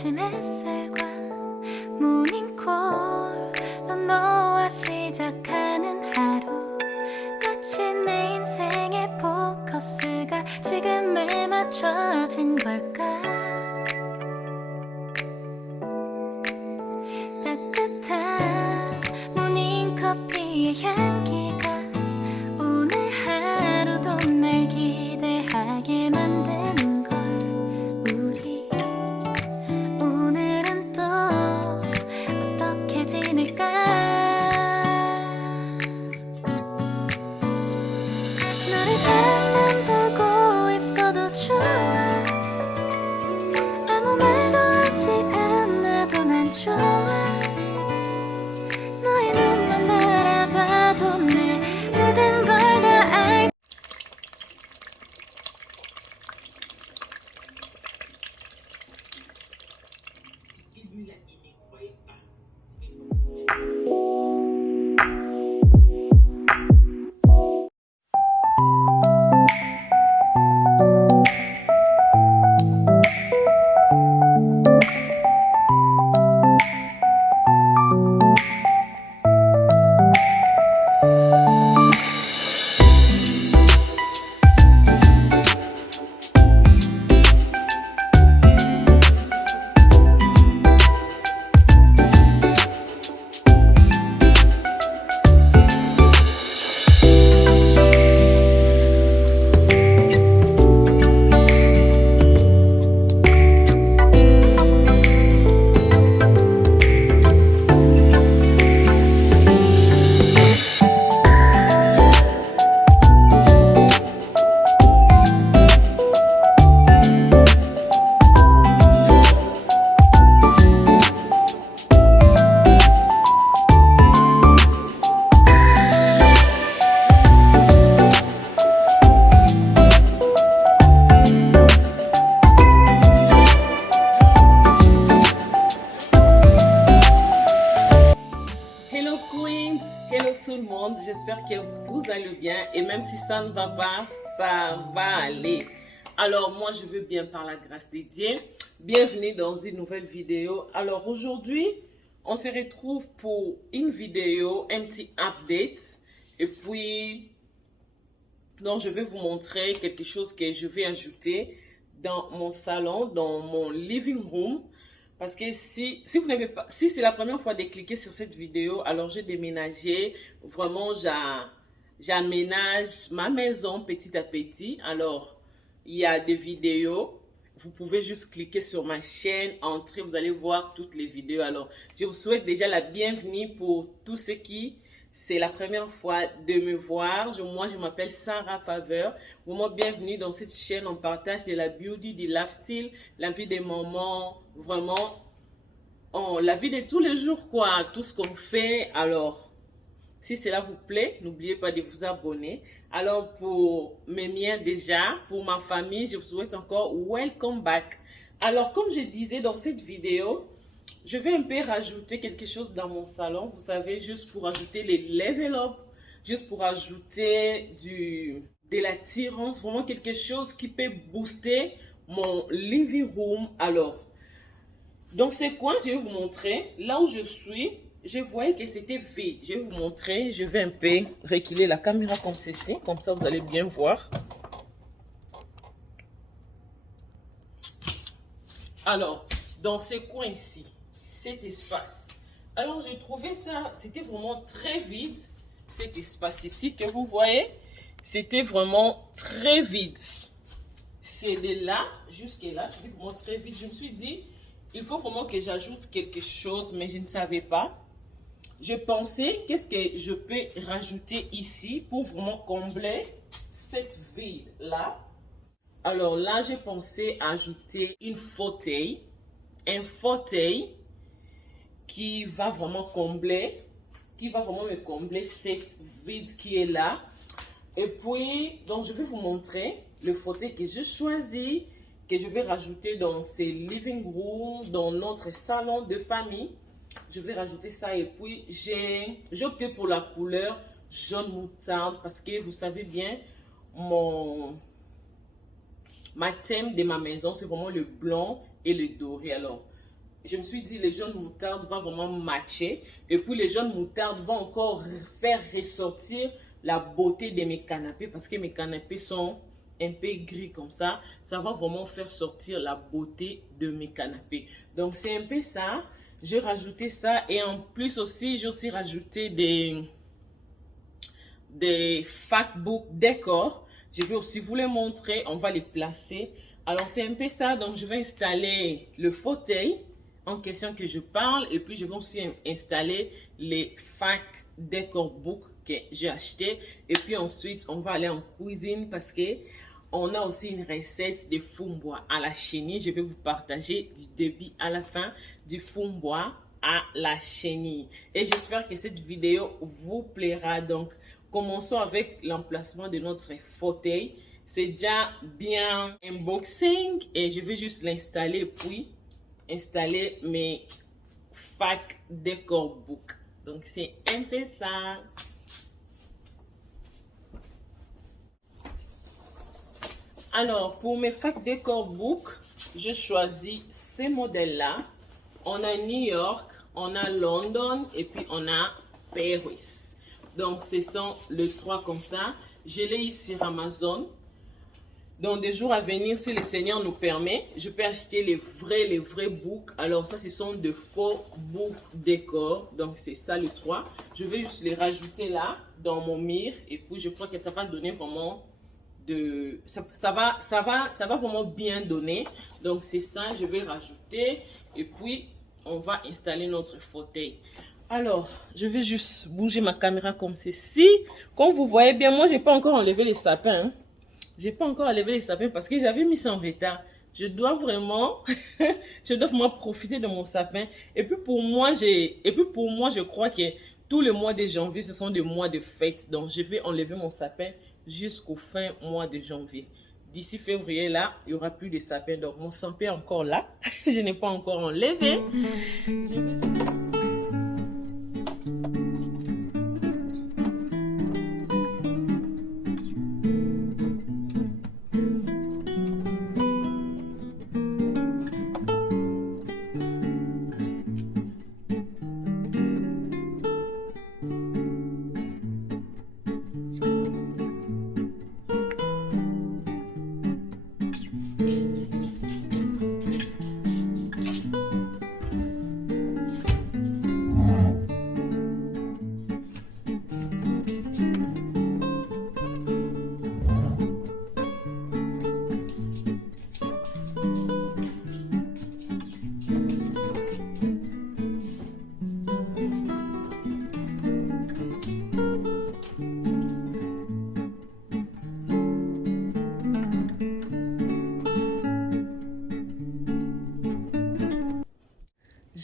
아침 햇살과 모닝콜로 너와 시작하는 하루 마치 내 인생의 포커스가 지금에 맞춰진 걸까 따뜻한 모닝커피의 향기가 오늘 하루도 날 기대하게 만드는 걸 우리 오늘은 또 어떻게 지낼까 너를 바라만 보고 있어도 좋아 아무 말도 하지 않아도 난 좋아 너의 눈만 바라봐도 내 모든 걸 다 알 Hello Queens, hello tout le monde, j'espère que vous allez bien et même si ça ne va pas, ça va aller. Alors moi je veux bien par la grâce de Dieu, bienvenue dans une nouvelle vidéo. Alors aujourd'hui, on se retrouve pour une vidéo, un petit update et puis donc je vais vous montrer quelque chose que je vais ajouter dans mon salon, dans mon living room. Parce que si vous n'avez pas, si c'est la première fois de cliquer sur cette vidéo, alors j'ai déménagé, vraiment j'aménage ma maison petit à petit. Alors, il y a des vidéos, vous pouvez juste cliquer sur ma chaîne, entrer, vous allez voir toutes les vidéos. Alors, je vous souhaite déjà la bienvenue pour tous ceux qui, c'est la première fois de me voir. Moi, je m'appelle Sarah Faveur. Vraiment, bienvenue dans cette chaîne. On partage de la beauty, du lifestyle, la vie des mamans, vraiment, la vie de tous les jours, quoi. Tout ce qu'on fait. Alors, si cela vous plaît, n'oubliez pas de vous abonner. Alors, pour mes miens déjà, pour ma famille, je vous souhaite encore welcome back. Alors, comme je disais dans cette vidéo, je vais un peu rajouter quelque chose dans mon salon, vous savez, juste pour ajouter les level up, juste pour ajouter de l'attirance, vraiment quelque chose qui peut booster mon living room. Alors, dans ce coin, je vais vous montrer, là où je suis, je voyais que c'était vide. Je vais vous montrer, je vais un peu reculer la caméra comme ceci, comme ça vous allez bien voir. Alors, dans ce coin ici, cet espace. Alors, j'ai trouvé ça, c'était vraiment très vide. Cet espace ici que vous voyez, c'était vraiment très vide. C'est de là jusqu'à là, c'était vraiment très vide. Je me suis dit, il faut vraiment que j'ajoute quelque chose, mais je ne savais pas. Je pensais, qu'est-ce que je peux rajouter ici pour vraiment combler cette vide-là. Alors là, j'ai pensé ajouter un fauteuil qui va vraiment me combler cette vide qui est là. Et puis, donc je vais vous montrer le fauteuil que j'ai choisi, que je vais rajouter dans ces living room, dans notre salon de famille. Je vais rajouter ça et puis j'ai opté pour la couleur jaune moutarde parce que vous savez bien, ma thème de ma maison, c'est vraiment le blanc et le doré. Alors, je me suis dit, les jaunes moutardes vont vraiment matcher. Et puis, les jaunes moutardes vont encore faire ressortir la beauté de mes canapés. Parce que mes canapés sont un peu gris comme ça. Ça va vraiment faire sortir la beauté de mes canapés. Donc, c'est un peu ça. J'ai rajouté ça. Et en plus aussi, j'ai aussi rajouté des Factbook décor. Je vais aussi vous les montrer. On va les placer. Alors, c'est un peu ça. Donc, je vais installer le fauteuil en question que je parle. Et puis, je vais aussi installer les Fact Decor Book que j'ai acheté. Et puis, ensuite, on va aller en cuisine parce que on a aussi une recette de fumbois à la chenille. Je vais vous partager du début à la fin du fumbois à la chenille. Et j'espère que cette vidéo vous plaira. Donc, commençons avec l'emplacement de notre fauteuil. C'est déjà bien unboxing et je vais juste l'installer puis installer mes Fact Decor Book. Donc, c'est un peu ça. Alors, pour mes Fact Decor Book, j'ai choisi ces modèles-là. On a New York, on a London et puis on a Paris. Donc, ce sont les trois comme ça. Je l'ai eu sur Amazon. Dans des jours à venir, si le Seigneur nous permet, je peux acheter les vrais books. Alors, ça, ce sont de faux books décor. Donc, c'est ça les trois. Je vais juste les rajouter là, dans mon mur. Et puis, je crois que ça va donner vraiment ça va vraiment bien donner. Donc, c'est ça, je vais rajouter. Et puis, on va installer notre fauteuil. Alors, je vais juste bouger ma caméra comme ceci. Comme vous voyez bien, moi, je n'ai pas encore enlevé les sapins. Hein. J'ai pas encore enlevé les sapins parce que j'avais mis ça en bêta. Je dois vraiment profiter de mon sapin. Et puis pour moi, je crois que tous les mois de janvier, ce sont des mois de fête. Donc, je vais enlever mon sapin jusqu'au fin mois de janvier. D'ici février, là, il n'y aura plus de sapin. Donc, mon sapin est encore là. Je n'ai pas encore enlevé.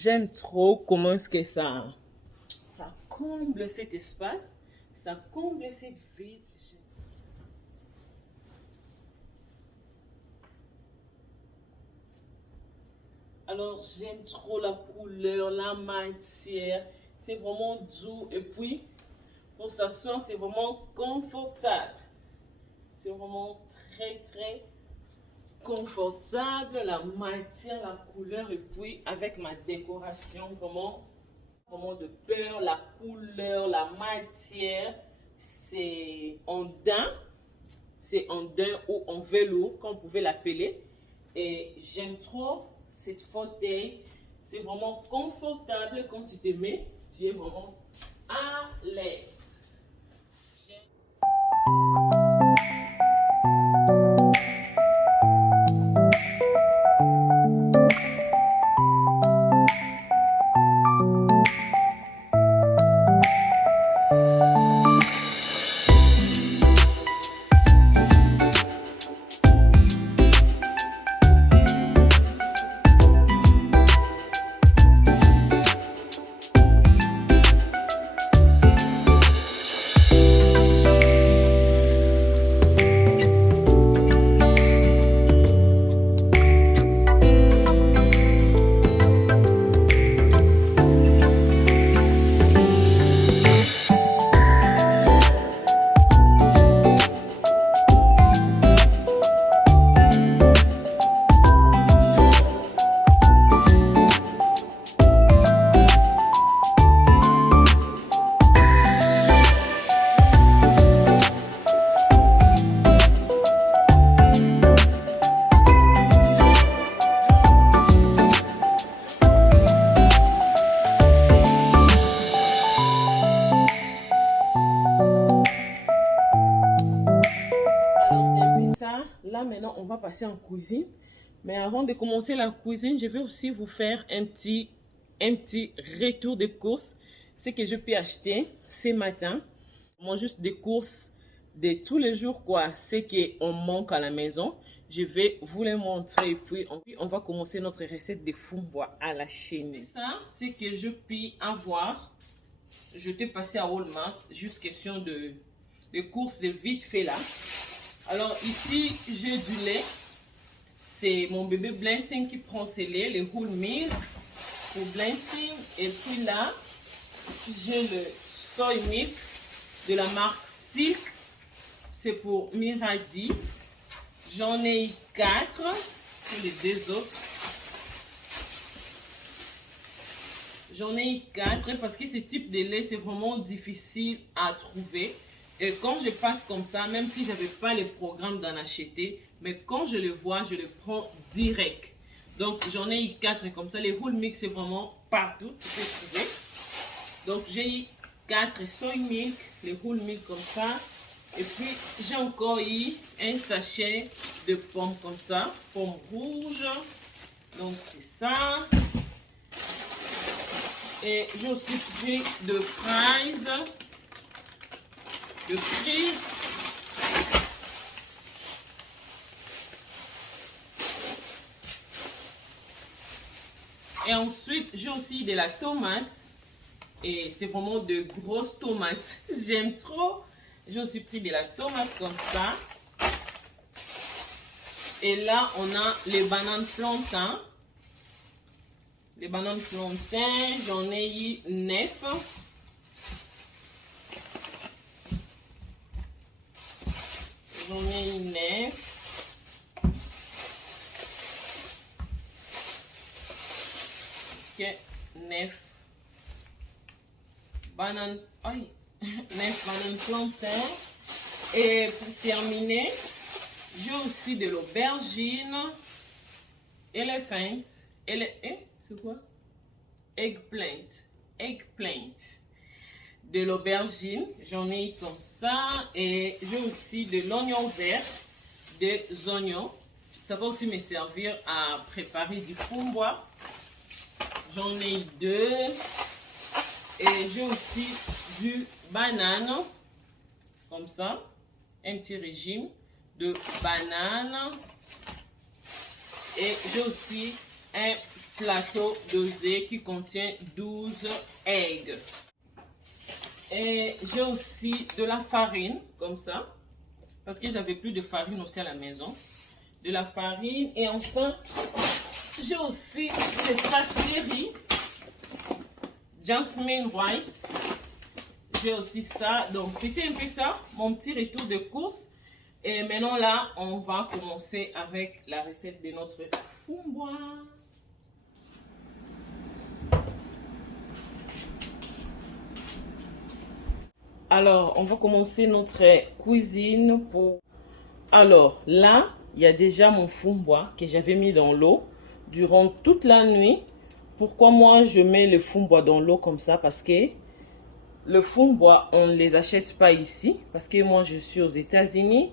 J'aime trop comment est-ce que ça comble cet espace, ça comble cette vide. Alors, j'aime trop la couleur, la matière, c'est vraiment doux. Et puis, pour s'asseoir, c'est vraiment confortable. C'est vraiment très confortable, la matière, la couleur et puis avec ma décoration vraiment de peur, la couleur, la matière, c'est en daim ou en velours comme vous pouvez l'appeler et j'aime trop cette fauteuil, c'est vraiment confortable quand tu te mets, tu es vraiment à l'aise. passer en cuisine. Mais avant de commencer la cuisine, je vais aussi vous faire un petit retour de courses. Ce que je peux acheter ce matin. Moi, juste des courses de tous les jours, quoi. Ce qu'on manque à la maison. Je vais vous les montrer. Et puis, on va commencer notre recette de fumbois à la chaîne. Ça, c'est que je peux avoir. Je t'ai passé à Walmart. Juste question de courses de vite fait là. Alors, ici, j'ai du lait. C'est mon bébé Blessing qui prend ses laits, les whole milk pour Blessing. Et puis là, j'ai le soy milk de la marque Silk. C'est pour Miradi. J'en ai 4 pour les 2 autres. J'en ai 4 parce que ce type de lait, c'est vraiment difficile à trouver. Et quand je passe comme ça, même si je n'avais pas les programmes d'en acheter, mais quand je le vois, je le prends direct. Donc, j'en ai eu 4 comme ça. Les whole mix, c'est vraiment partout. Tu peux trouver. Donc, j'ai eu 4 soy milk, les whole milk comme ça. Et puis, j'ai encore eu un sachet de pommes comme ça. Pommes rouges. Donc, c'est ça. Et j'ai aussi pris de fraises. De frites. Et ensuite, j'ai aussi de la tomate. Et c'est vraiment de grosses tomates. J'aime trop. J'ai aussi pris de la tomate comme ça. Et là, on a les bananes plantains. Les bananes plantains, j'en ai eu 9. J'en ai eu 9. Ok, 9 bananes. Aïe, 9 bananes plantains. Et pour terminer, j'ai aussi de l'aubergine. Elephant. C'est quoi? Eggplant. De l'aubergine, j'en ai comme ça. Et j'ai aussi de l'oignon vert, des oignons. Ça va aussi me servir à préparer du fumbois. J'en ai 2. Et j'ai aussi du banane, comme ça. Un petit régime de banane. Et j'ai aussi un plateau dosé qui contient 12 eggs. Et j'ai aussi de la farine, comme ça. Parce que j'avais plus de farine aussi à la maison. De la farine. Et enfin, j'ai aussi ces sacs de riz. Jasmine rice. J'ai aussi ça. Donc, c'était un peu ça, mon petit retour de course. Et maintenant, là, on va commencer avec la recette de notre fumbois. Alors, on va commencer notre cuisine pour... Alors, là, il y a déjà mon fumbois que j'avais mis dans l'eau durant toute la nuit. Pourquoi moi, je mets le fumbois dans l'eau comme ça? Parce que le fumbois, on ne les achète pas ici. Parce que moi, je suis aux États-Unis.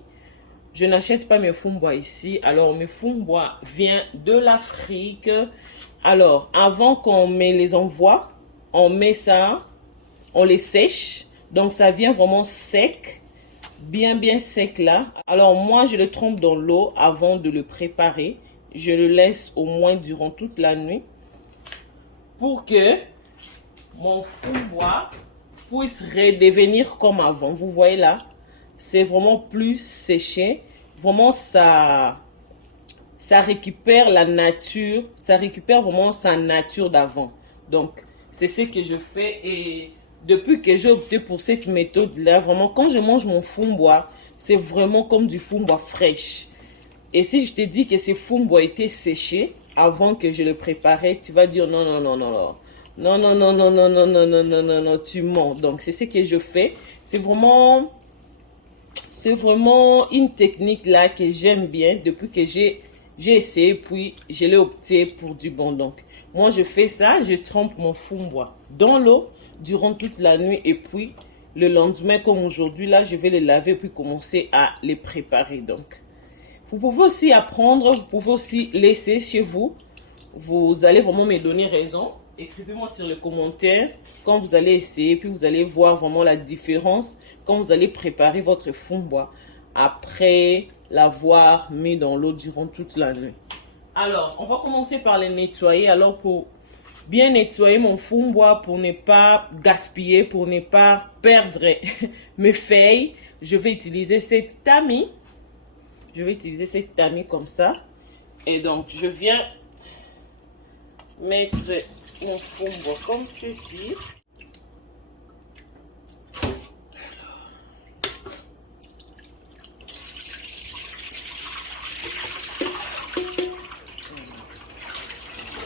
Je n'achète pas mes fumbois ici. Alors, mes fumbois viennent de l'Afrique. Alors, avant qu'on me les envoie, on met ça, on les sèche. Donc, ça vient vraiment sec, bien sec là. Alors, moi, je le trempe dans l'eau avant de le préparer. Je le laisse au moins durant toute la nuit pour que mon fumbois puisse redevenir comme avant. Vous voyez là, c'est vraiment plus séché. Vraiment, ça récupère la nature. Ça récupère vraiment sa nature d'avant. Donc, c'est ce que je fais. Et depuis que j'ai opté pour cette méthode-là, vraiment, quand je mange mon fumbois, c'est vraiment comme du fumbois fraîche. Et si je te dis que ce fumbois était séché avant que je le préparais, tu vas dire non, tu mens. Donc, c'est ce que je fais. C'est vraiment une technique là que j'aime bien depuis que j'ai essayé, puis je l'ai opté pour du bon. Donc, moi, je fais ça, je trempe mon fumbois dans l'eau durant toute la nuit et puis le lendemain, comme aujourd'hui, là, je vais les laver puis commencer à les préparer. Donc, Vous pouvez aussi apprendre, vous pouvez aussi laisser chez vous. Vous allez vraiment me donner raison. Écrivez-moi sur les commentaires quand vous allez essayer, puis vous allez voir vraiment la différence quand vous allez préparer votre fond bois après l'avoir mis dans l'eau durant toute la nuit. Alors, on va commencer par les nettoyer. Alors, pour bien nettoyer mon fond bois, pour ne pas gaspiller, pour ne pas perdre mes feuilles, je vais utiliser cette tamis. Je vais utiliser cette tamis comme ça. Et donc, je viens mettre mon fond bois comme ceci.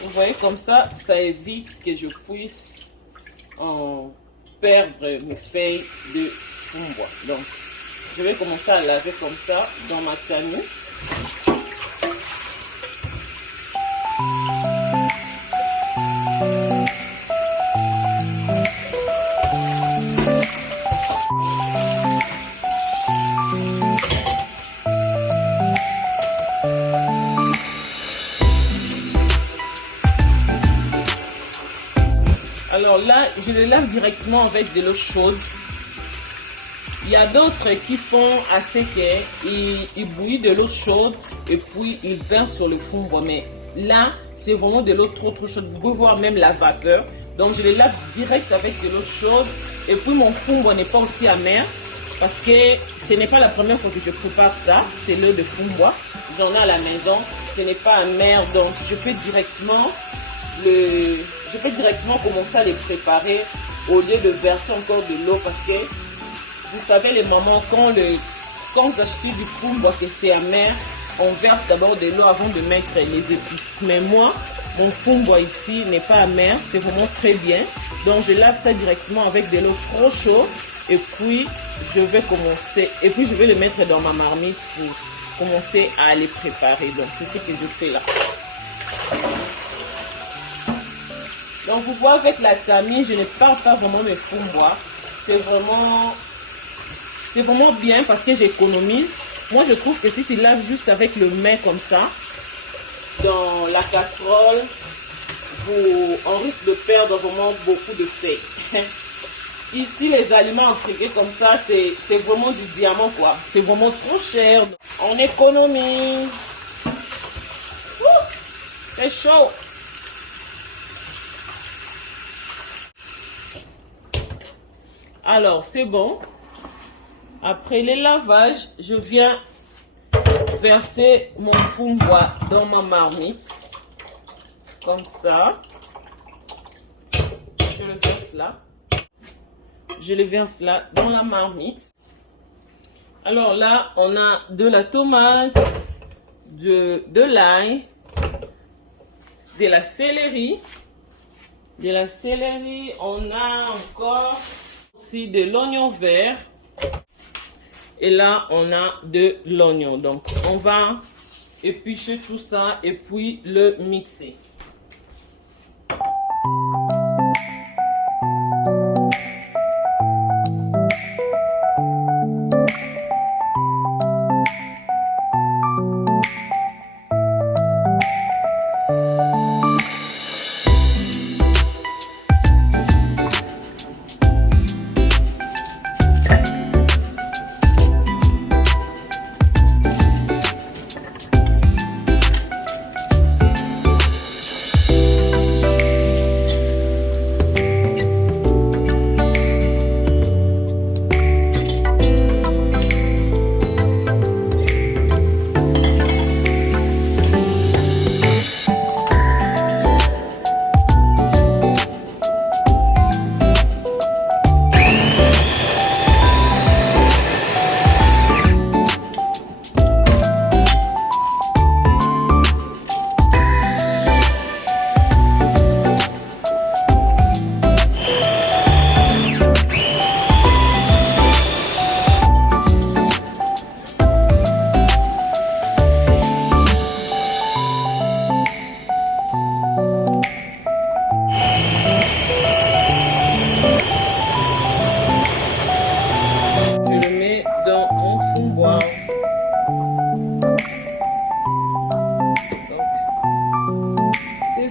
Vous voyez, comme ça évite que je puisse perdre mes feuilles de fond bois. Donc, je vais commencer à laver comme ça dans ma tamis. Alors là, je le lave directement avec de l'eau chaude. Il y a d'autres qui font à ce qu'ils bouillent de l'eau chaude et puis ils versent sur le fond bois. Mais là, c'est vraiment de l'eau trop chaude. Vous pouvez voir même la vapeur. Donc je le lave direct avec de l'eau chaude. Et puis mon fond bois n'est pas aussi amer parce que ce n'est pas la première fois que je prépare ça. C'est l'eau de fond bois. J'en ai à la maison. Ce n'est pas amer. Donc je peux directement commencer à les préparer au lieu de verser encore de l'eau parce que vous savez les mamans, quand vous achetez du fond bois que c'est amer, on verse d'abord de l'eau avant de mettre les épices. Mais moi, mon fond bois ici n'est pas amer, c'est vraiment très bien. Donc je lave ça directement avec de l'eau trop chaude et puis je vais le mettre dans ma marmite pour commencer à les préparer. Donc c'est ce que je fais là. Donc vous voyez avec la tamis, je ne perds pas vraiment mes fonds bois. C'est vraiment bien parce que j'économise. Moi je trouve que si tu laves juste avec le mets comme ça, dans la casserole, on risque de perdre vraiment beaucoup de feuilles. Ici les aliments enfriqués comme ça, c'est vraiment du diamant quoi. C'est vraiment trop cher. On économise. C'est chaud. Alors, c'est bon. Après les lavages, je viens verser mon fond bois dans ma marmite. Comme ça. Je le verse là. Je le verse là dans la marmite. Alors là, on a de la tomate, de l'ail, de la céleri. De la céleri, on a encore aussi de l'oignon vert. Et là, on a de l'oignon. Donc, on va éplucher tout ça et puis le mixer.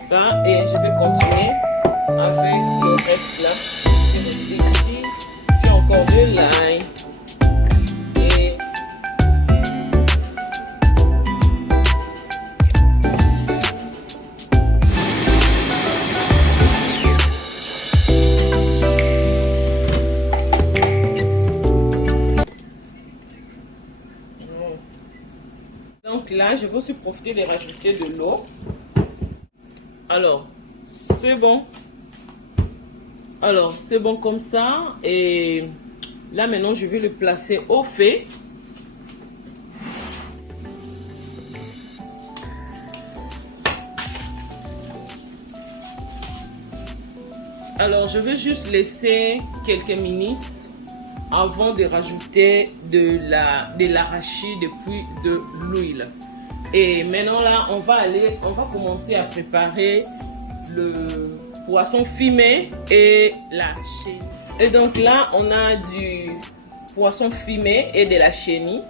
ça. Et je vais continuer avec le reste là. Je vais rester ici. J'ai encore de l'ail. Et donc là, je vais aussi profiter de rajouter de l'eau. Alors, c'est bon. Alors, c'est bon comme ça. Et là, maintenant, je vais le placer au feu. Alors, je vais juste laisser quelques minutes avant de rajouter de l'arachide puis de l'huile. Et maintenant là, on va commencer à préparer le poisson fumé et la chenille. Et donc là, on a du poisson fumé et de la chenille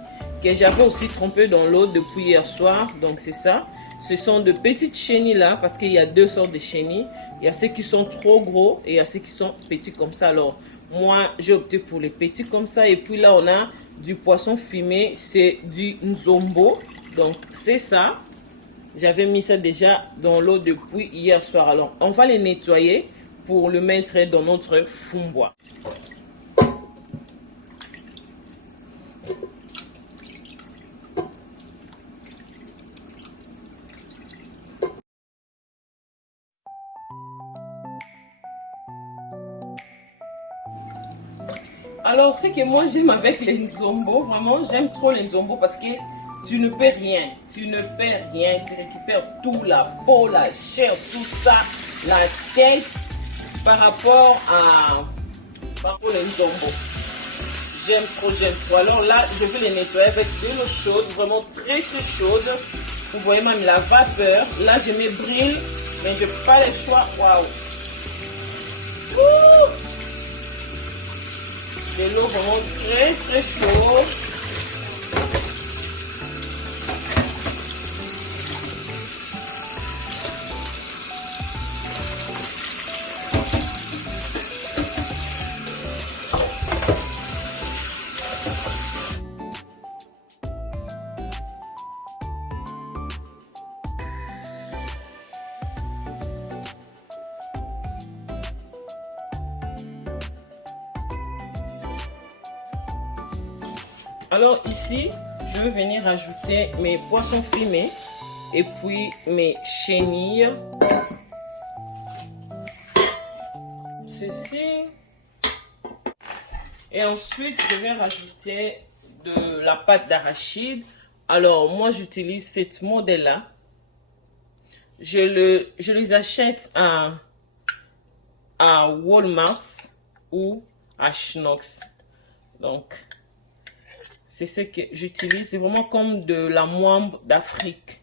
que j'avais aussi trempé dans l'eau depuis hier soir. Donc c'est ça. Ce sont de petites chenilles là, parce qu'il y a deux sortes de chenilles. Il y a ceux qui sont trop gros et il y a ceux qui sont petits comme ça. Alors moi, j'ai opté pour les petits comme ça. Et puis là, on a du poisson fumé, c'est du nzombo. Donc c'est ça. J'avais mis ça déjà dans l'eau depuis hier soir. Alors on va les nettoyer pour le mettre dans notre fumbois. Alors, ce que moi j'aime avec les nzombo, vraiment, j'aime trop les nzombo parce que tu ne perds rien. Tu ne perds rien. Tu récupères tout, la peau, la chair, tout ça, la tête par rapport aux nzombo. J'aime trop. Alors là, je vais les nettoyer avec de l'eau chaude, vraiment très chaude. Vous voyez même la vapeur. Là, je me brille, mais je n'ai pas le choix. Waouh! De l'eau vraiment très chaude. Alors ici, je vais venir ajouter mes poissons fumés et puis mes chenilles. Ceci. Et ensuite, je vais rajouter de la pâte d'arachide. Alors, moi, j'utilise cette modèle-là. Je les achète à Walmart ou à Schnucks. Donc, c'est ce que j'utilise. C'est vraiment comme de la moimbe d'Afrique.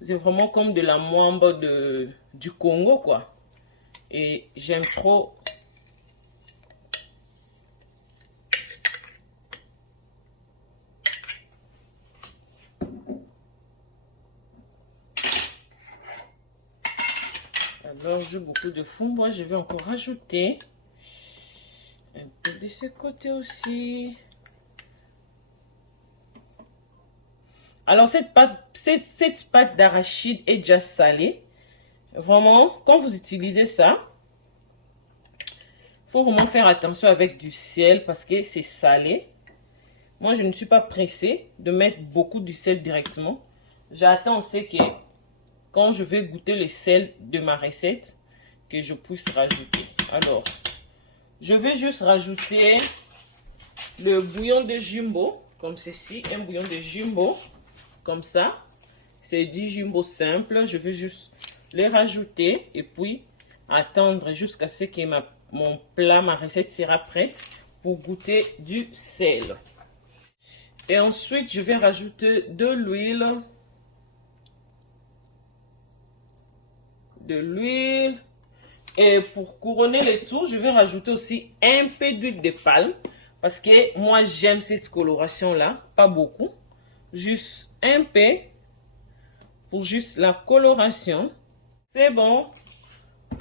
C'est vraiment comme de la moimbe du Congo, quoi. Et j'aime trop. Alors, j'ai beaucoup de fumbois. Je vais encore rajouter un peu de ce côté aussi. Alors, cette pâte d'arachide est déjà salée. Vraiment, quand vous utilisez ça, il faut vraiment faire attention avec du sel parce que c'est salé. Moi, je ne suis pas pressée de mettre beaucoup de sel directement. J'attends aussi que quand je vais goûter le sel de ma recette, que je puisse rajouter. Alors, je vais juste rajouter le bouillon de jumbo, comme ceci, un bouillon de jumbo. Comme ça, c'est du jumbo simple. Je vais juste les rajouter et puis attendre jusqu'à ce que mon plat, ma recette sera prête pour goûter du sel. Et ensuite, je vais rajouter de l'huile. Et pour couronner le tout, je vais rajouter aussi un peu d'huile de palme. Parce que moi, j'aime cette coloration-là, pas beaucoup. Juste un peu pour juste la coloration. C'est bon.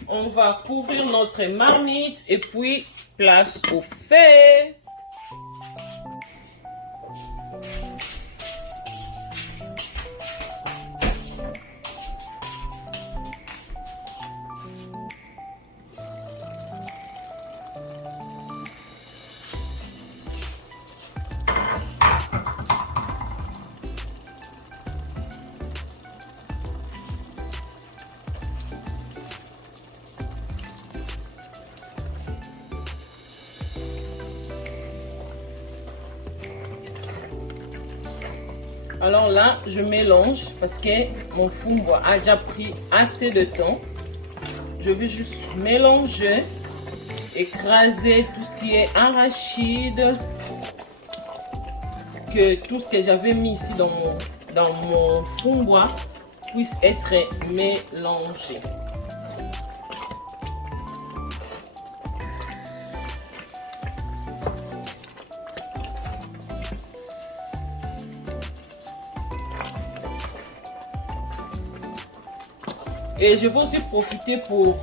On va couvrir notre marmite et puis place au feu. Alors là, je mélange parce que mon fumboa a déjà pris assez de temps. Je vais juste mélanger, écraser tout ce qui est arachide, que tout ce que j'avais mis ici dans mon fumboa puisse être mélangé. Et je vais aussi profiter pour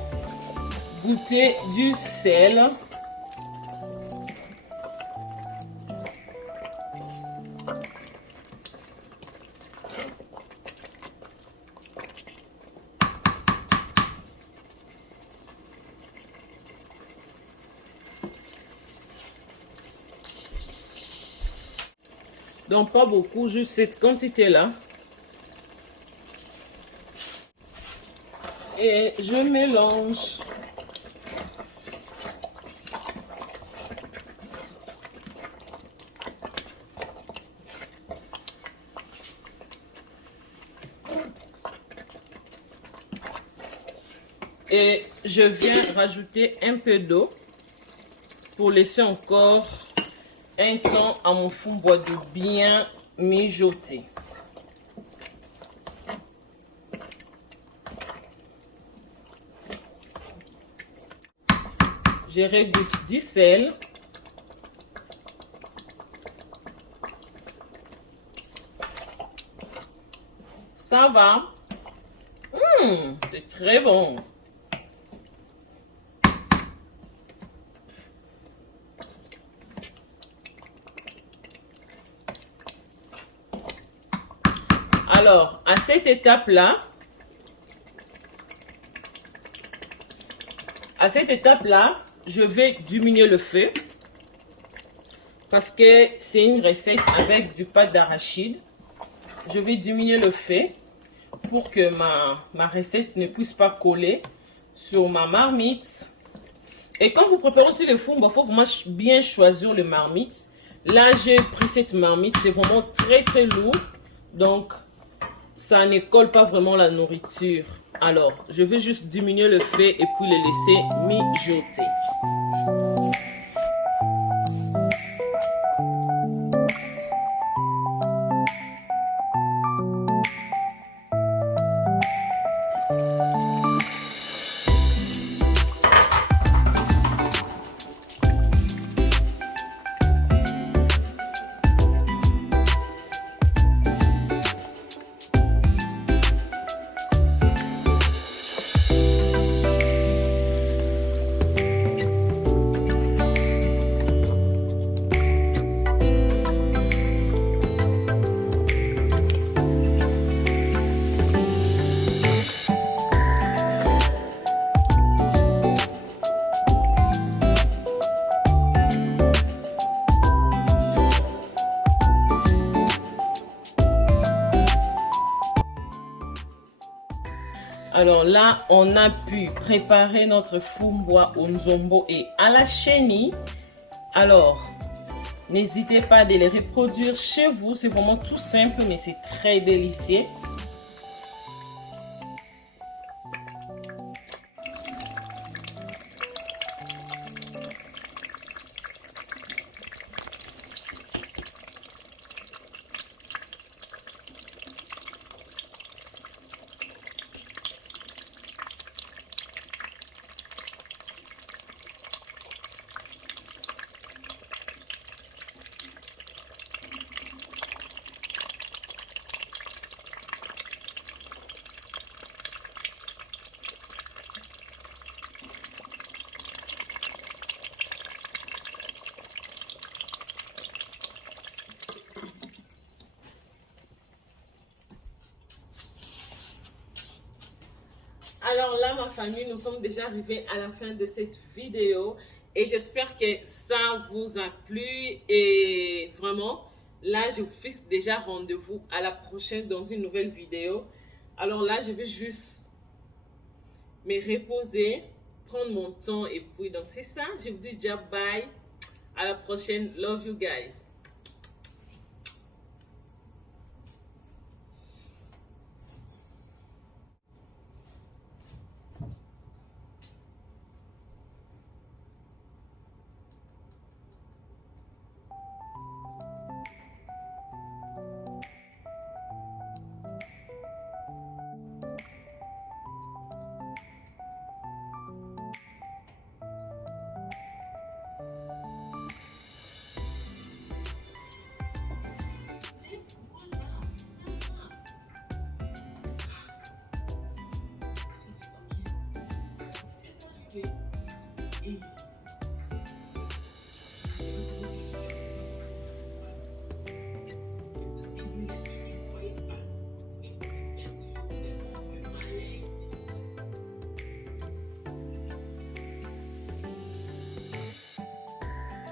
goûter du sel. Donc pas beaucoup, juste cette quantité-là. Et je mélange. Et je viens rajouter un peu d'eau pour laisser encore un temps à mon fumboa de bien mijoter. Je rajoute du sel. Ça va. C'est très bon. Alors, à cette étape-là, je vais diminuer le feu parce que c'est une recette avec du pâte d'arachide. Je vais diminuer le feu pour que ma recette ne puisse pas coller sur ma marmite. Et quand vous préparez aussi le fumboa, il faut vraiment bien choisir le marmite. Là, j'ai pris cette marmite, c'est vraiment très très lourd. Donc, ça ne colle pas vraiment la nourriture. Alors, je vais juste diminuer le feu et puis le laisser mijoter. Alors là, on a pu préparer notre fumboa au nzombo et à la chenille. Alors, n'hésitez pas à les reproduire chez vous. C'est vraiment tout simple, mais c'est très délicieux. Alors là, ma famille, nous sommes déjà arrivés à la fin de cette vidéo et j'espère que ça vous a plu et vraiment, là, je vous fixe déjà rendez-vous à la prochaine dans une nouvelle vidéo. Alors là, je vais juste me reposer, prendre mon temps et puis donc c'est ça. Je vous dis déjà bye, à la prochaine. Love you guys.